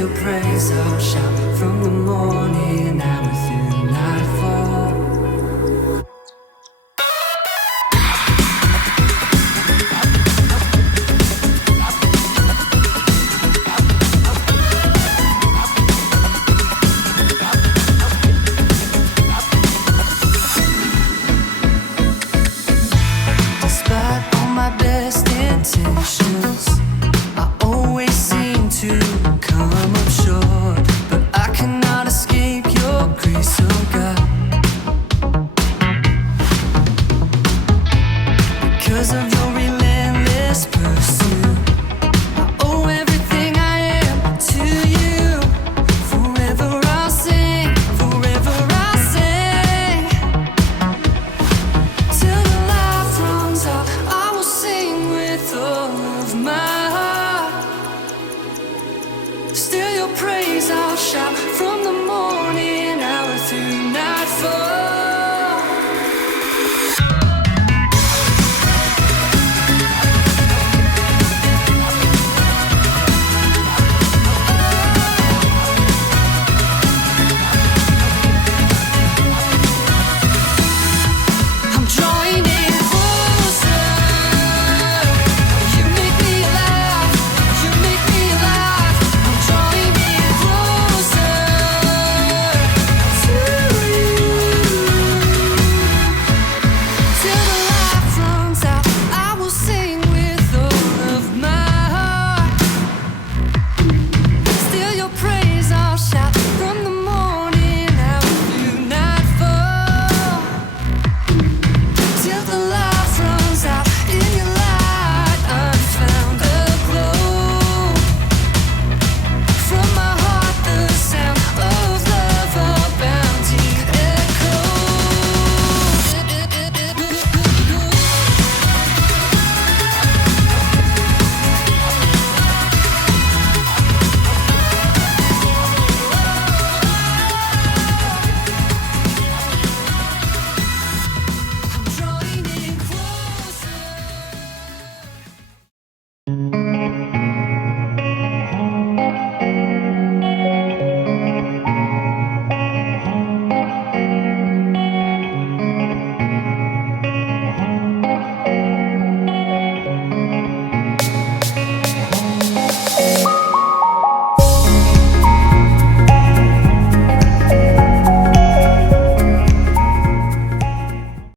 your praise I'll shout from the morning hour through nightfall. Despite all my best intentions, I always seem to come up short, but I cannot escape your grace, oh God. Because of your relentless pursuit, I owe everything I am to you. Forever I'll sing, forever I'll sing. Till the life runs out, I will sing with all of my heart. Still your praise I'll shout from